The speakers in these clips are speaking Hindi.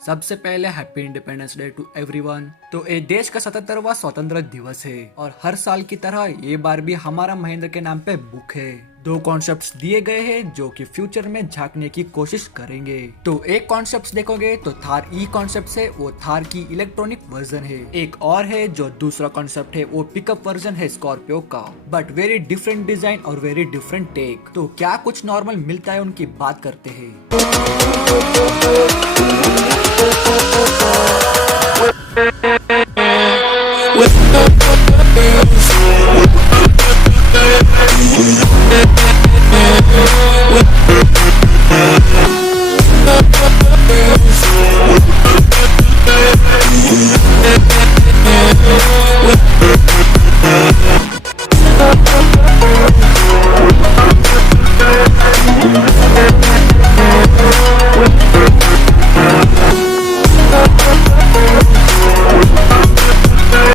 सबसे पहले happy independence day to everyone. तो ये देश का 77वां स्वतंत्र दिवस है और हर साल की तरह ये बार भी हमारा महेंद्र के नाम पे बुक है। दो कॉन्सेप्ट्स दिए गए हैं जो कि फ्यूचर में झांकने की कोशिश करेंगे। तो एक कॉन्सेप्ट देखोगे तो थार ई कॉन्सेप्ट है, वो थार की इलेक्ट्रॉनिक वर्जन है। एक और है जो दूसरा कॉन्सेप्ट है, वो पिकअप वर्जन है स्कॉर्पियो का, बट वेरी डिफरेंट डिजाइन और वेरी डिफरेंट टेक। तो क्या कुछ नॉर्मल मिलता है उनकी बात करते हैं।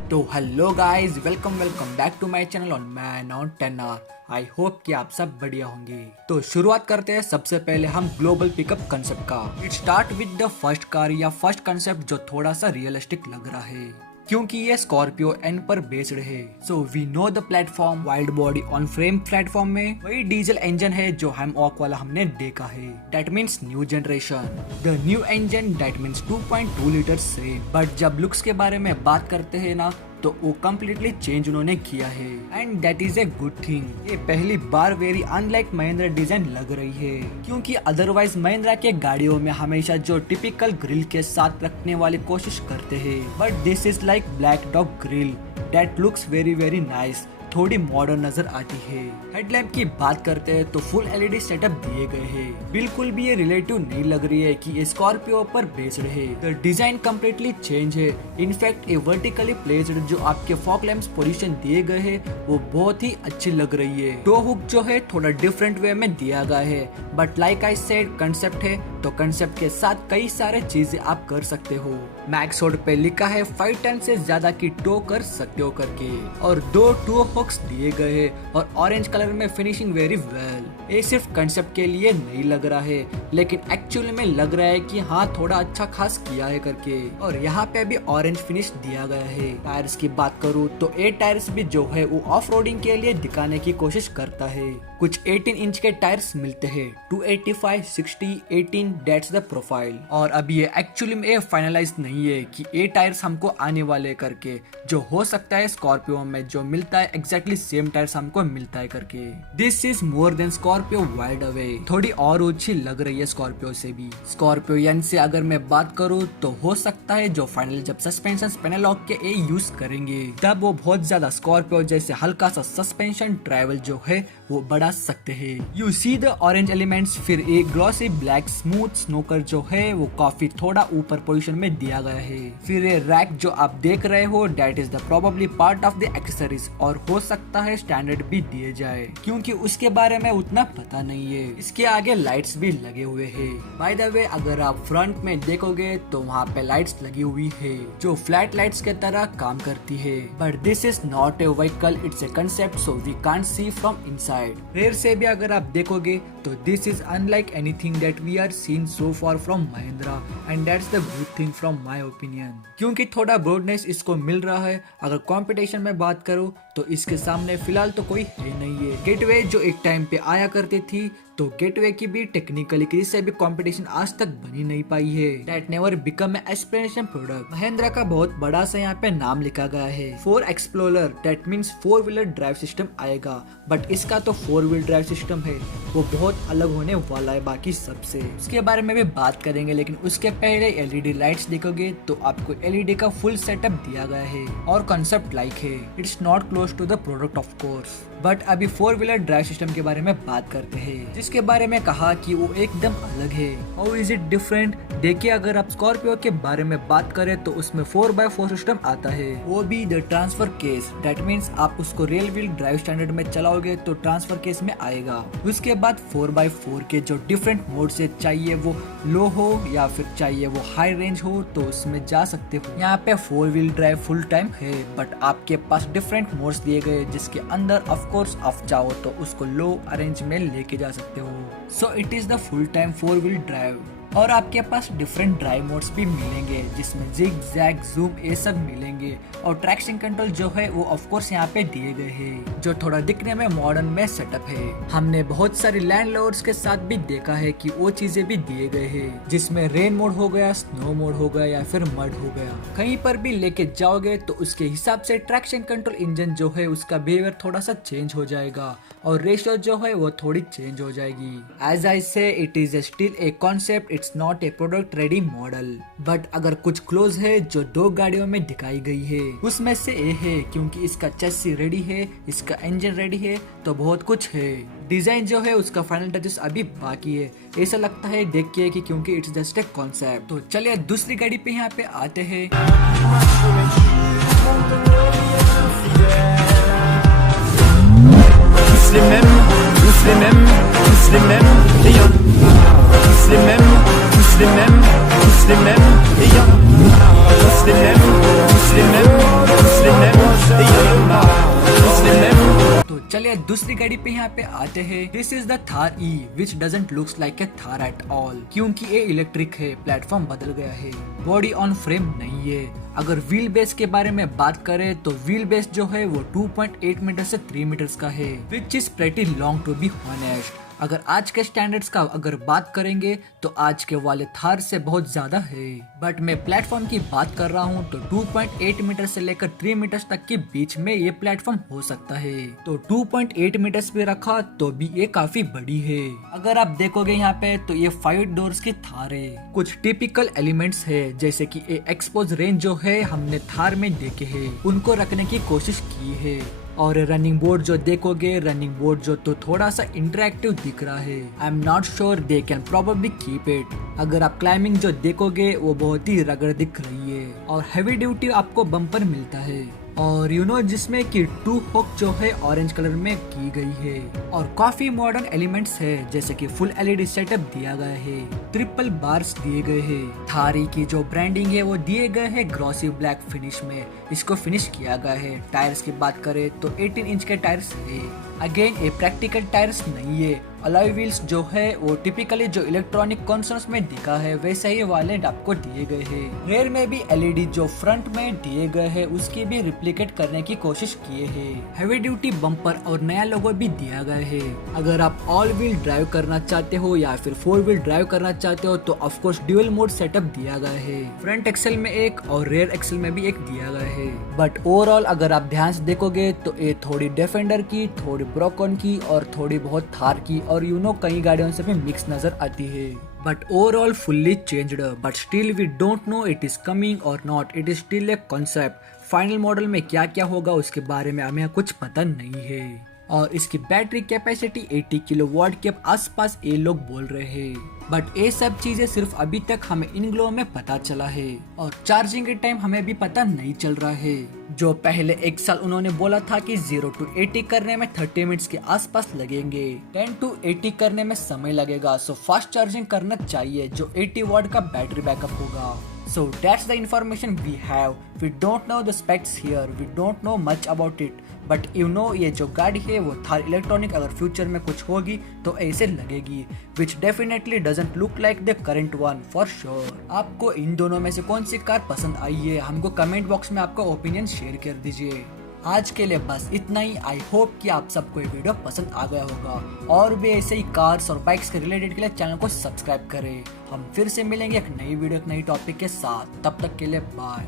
तो hello guys, welcome back to my channel on man on 10R। I hope कि आप सब बढ़िया होंगे। तो शुरुआत करते हैं सबसे पहले हम ग्लोबल पिकअप कंसेप्ट का। It start with the first car या फर्स्ट कंसेप्ट जो थोड़ा सा रियलिस्टिक लग रहा है क्योंकि ये स्कॉर्पियो एन पर बेस्ड है। So we know the platform wide body on frame platform में वही डीजल इंजन है जो हम ऑक वाला हमने देखा है। That means new generation, the new engine, that means 2.2 litre से। बट जब लुक्स के बारे में बात करते हैं ना, तो वो कम्प्लीटली चेंज उन्होंने किया है and that is a good thing. ये पहली बार वेरी अनलाइक महिंद्रा डिजाइन लग रही है क्योंकि अदरवाइज महिंद्रा के गाड़ियों में हमेशा जो टिपिकल ग्रिल के साथ रखने वाली कोशिश करते हैं, but this is like black dog grill that looks very very nice, थोड़ी मॉडर्न नजर आती है। हेडलैम्प की बात करते हैं तो फुल एलईडी सेटअप दिए गए हैं। बिल्कुल भी ये रिलेटिव नहीं लग रही है कि ये स्कॉर्पियो पर बेस्ड है। द डिजाइन कम्प्लीटली चेंज है। इनफैक्ट ये वर्टिकली प्लेस्ड जो आपके फॉग लैंप्स पोजीशन दिए गए हैं वो बहुत ही अच्छी लग रही है। टो हुक जो है थोड़ा डिफरेंट वे में दिया गया है, but like I said concept है तो कंसेप्ट के साथ कई सारे चीजें आप कर सकते हो। मैक्स रोड पे लिखा है 5 टन से ज्यादा की टो कर सकते हो करके, और 2 टो हुक्स दिए गए हैं और ऑरेंज कलर में फिनिशिंग वेरी वेल। ये सिर्फ कंसेप्ट के लिए नहीं लग रहा है, लेकिन एक्चुअली में लग रहा है कि हाँ थोड़ा अच्छा खास किया है करके। और यहाँ पे भी ऑरेंज फिनिश दिया गया है। टायर्स की बात करूँ तो ये टायर्स भी जो है वो ऑफ रोडिंग के लिए दिखाने की कोशिश करता है। कुछ 18 इंच के टायर्स मिलते हैं, 285, 60, 18, दैट्स द प्रोफाइल। और अभी ये एक्चुअली में फाइनलाइज नहीं है कि ये टायर्स हमको आने वाले करके, जो हो सकता है स्कॉर्पियो में जो मिलता है एग्जैक्टली सेम टायर्स हमको मिलता है करके। This is more than Scorpio wide away, थोड़ी और ऊंची लग रही है स्कॉर्पियो से भी। स्कॉर्पियो एन से अगर मैं बात करूँ तो हो सकता है जो फाइनल जब सस्पेंशन स्पिनर लॉक के ए यूज करेंगे तब वो बहुत ज्यादा स्कॉर्पियो जैसे हल्का सा सस्पेंशन ट्रैवल जो है वो बढ़ा सकते हैं। You see the orange elements. फिर एक ग्लॉसी ब्लैक स्मूथ स्नोकर जो है वो काफी थोड़ा ऊपर पोजीशन में दिया गया है। फिर ये रैक जो आप देख रहे हो that is the probably part of the accessories, और हो सकता है स्टैंडर्ड भी दिए जाए क्योंकि उसके बारे में उतना पता नहीं है। इसके आगे लाइट्स भी लगे हुए हैं। बाय द वे अगर आप फ्रंट में देखोगे तो वहाँ पे लाइट्स लगी हुई है जो फ्लैट लाइट्स के तरह काम करती है, but this is not a vehicle, it's a concept, so we can't see from inside. Rear से भी अगर आप देखोगे तो this is unlike anything that we are seen so far from Mahindra, and that's the good thing from my opinion क्योंकि थोड़ा ब्रॉडनेस इसको मिल रहा है। अगर कंपटीशन में बात करूं तो इसके सामने फिलहाल तो कोई है नहीं है। गेटवे जो एक टाइम पे आया करती थी, तो गेटवे की भी टेक्निकली किसी से भी कंपटीशन आज तक बनी नहीं पाई है। That never become a aspiration product. Mahindra का बहुत बड़ा सा यहाँ पे नाम लिखा गया है, 4 explorer, that means 4 wheeler drive system आएगा, बट इसका तो 4 व्हील ड्राइव सिस्टम है, वो बहुत अलग होने वाला है बाकी सबसे। उसके बारे में भी बात करेंगे, लेकिन उसके पहले एलईडी लाइट्स देखोगे तो आपको एलईडी का फुल सेटअप दिया गया है और कंसेप्ट लाइक है। It's not close to the product of course, but अभी 4 व्हीलर ड्राइव सिस्टम के बारे में बात करते हैं, जिसके बारे में कहा कि वो एकदम अलग है। How is it different? देखिए, अगर आप स्कॉर्पियो के बारे में बात करें तो उसमें 4x4 सिस्टम आता है, वो भी the transfer case. That means आप उसको रियल व्हील ड्राइव स्टैंडर्ड में चलाओगे तो ट्रांसफर केस में आएगा। उसके बाद 4x4 के जो डिफरेंट मोड से चाहिए वो लो हो या फिर चाहिए वो हाई रेंज हो तो उसमें जा सकते हो। यहाँ पे 4 व्हील ड्राइव फुल टाइम है, बट आपके पास डिफरेंट मोड्स दिए गए जिसके अंदर ऑफ कोर्स आप चाहो तो उसको लो अरेंज में लेके जा सकते हो। So it is the full time 4 wheel drive. और आपके पास डिफरेंट ड्राइव मोड्स भी मिलेंगे जिसमें जिग जैग जूम ये सब मिलेंगे। और ट्रैक्शन कंट्रोल जो है वो ऑफ कोर्स यहाँ पे दिए गए हैं जो थोड़ा दिखने में मॉडर्न में सेटअप है। हमने बहुत सारी लैंडलॉर्ड्स के साथ भी देखा है कि वो चीजें भी दिए गए हैं जिसमें रेन मोड हो गया, स्नो मोड हो गया या फिर मड हो गया। कहीं पर भी लेके जाओगे तो उसके हिसाब से ट्रैक्शन कंट्रोल इंजन जो है उसका बिहेवियर थोड़ा सा चेंज हो जाएगा और रेशियो जो है वो थोड़ी चेंज हो जाएगी। एज आई से it is still a concept, it's not a product ready model. But अगर कुछ क्लोज है जो 2 गाड़ियों में दिखाई गई है उसमें से ए है क्योंकि इसका चेसी रेडी है, इसका इंजन रेडी है, तो बहुत कुछ है। डिजाइन जो है उसका फाइनल टचेस अभी बाकी है, ऐसा लगता है देख के कि क्योंकि इट्स जस्ट ए कॉन्सेप्ट। तो चलिए दूसरी गाड़ी पे यहाँ पे आते हैं। तो चलिए दूसरी गाड़ी पे यहाँ पे आते हैं। This is the Thar E which doesn't looks like a Thar at all क्योंकि ये इलेक्ट्रिक है, प्लेटफॉर्म बदल गया है, बॉडी ऑन फ्रेम नहीं है। अगर व्हील बेस के बारे में बात करें तो व्हील बेस जो है वो 2.8 मीटर से 3 मीटर्स का है which is pretty long to be honest. अगर आज के स्टैंडर्ड्स का अगर बात करेंगे तो आज के वाले थार से बहुत ज्यादा है। बट मैं प्लेटफॉर्म की बात कर रहा हूँ तो 2.8 मीटर से लेकर 3 मीटर्स तक के बीच में ये प्लेटफॉर्म हो सकता है। तो 2.8 मीटर्स पे रखा तो भी ये काफी बड़ी है। अगर आप देखोगे यहाँ पे तो ये 5 डोर्स की थार है। कुछ टिपिकल एलिमेंट्स है जैसे कि ये एक्सपोज रेंज जो है हमने थार में देखे है उनको रखने की कोशिश की है। और रनिंग बोर्ड जो देखोगे, रनिंग बोर्ड जो तो थोड़ा सा इंटरेक्टिव दिख रहा है। I am not sure they can probably keep it. अगर आप क्लाइंबिंग जो देखोगे वो बहुत ही रगड़ दिख रही है और हैवी ड्यूटी आपको बम्पर मिलता है और जिसमें कि 2 हुक जो है ऑरेंज कलर में की गई है और काफी मॉडर्न एलिमेंट्स है जैसे कि फुल एलईडी सेटअप दिया गया है, ट्रिपल बार्स दिए गए हैं। थारी की जो ब्रांडिंग है वो दिए गए है ग्लॉसी ब्लैक फिनिश में, इसको फिनिश किया गया है। टायर्स की बात करें तो 18 इंच के टायर्स है। अगेन ये प्रैक्टिकल टायर्स नहीं है। अलॉय व्हील्स जो है वो टिपिकली जो इलेक्ट्रॉनिक कंसोल्स में दिखा है वैसे ही वाले आपको दिए गए हैं। रेयर में भी एलईडी जो फ्रंट में दिए गए हैं उसकी भी रिप्लिकेट करने की कोशिश किए हैं। हैवी ड्यूटी बम्पर और नया लोगो भी दिया गया है। अगर आप ऑल व्हील ड्राइव करना चाहते हो या फिर 4 व्हील ड्राइव करना चाहते हो तो of course dual mode setup दिया गया है। फ्रंट एक्सेल में एक और रेयर एक्सेल में भी एक दिया गया है। बट ओवरऑल अगर आप ध्यान से देखोगे तो ये थोड़ी डिफेंडर की, थोड़ी ब्रोकन की और थोड़ी बहुत थार की और कई गाड़ियों से भी मिक्स नजर आती है। But overall fully changed, but still we don't know it is coming or not, it is still a concept. Final model में क्या क्या होगा उसके बारे में हमें कुछ पता नहीं है। और इसकी बैटरी कैपेसिटी 80 किलोवाट के आसपास ये लोग बोल रहे हैं। बट ये सब चीजें सिर्फ अभी तक हमें इन ग्लो में पता चला है और चार्जिंग के टाइम हमें भी पता नहीं चल रहा है। जो पहले 1 साल उन्होंने बोला था कि 0 to 80 करने में 30 मिनट्स के आसपास लगेंगे, 10 to 80 करने में समय लगेगा। सो फास्ट चार्जिंग करना चाहिए जो 80 वाट का बैटरी बैकअप होगा। So that's the information we have. We don't know the specs here. We don't know much about it. But ये जो गाड़ी है वो थार इलेक्ट्रॉनिक अगर फ्यूचर में कुछ होगी तो ऐसे लगेगी, which definitely doesn't look like the current one for sure. आपको इन दोनों में से कौन सी कार पसंद आई है हमको कमेंट बॉक्स में आपका ओपिनियन शेयर कर दीजिए। आज के लिए बस इतना ही। आई होप कि आप सबको ये वीडियो पसंद आ गया होगा और भी ऐसे ही कार्स और बाइक्स के रिलेटेड के लिए चैनल को सब्सक्राइब करें। हम फिर से मिलेंगे एक नई वीडियो एक नई टॉपिक के साथ, तब तक के लिए बाय।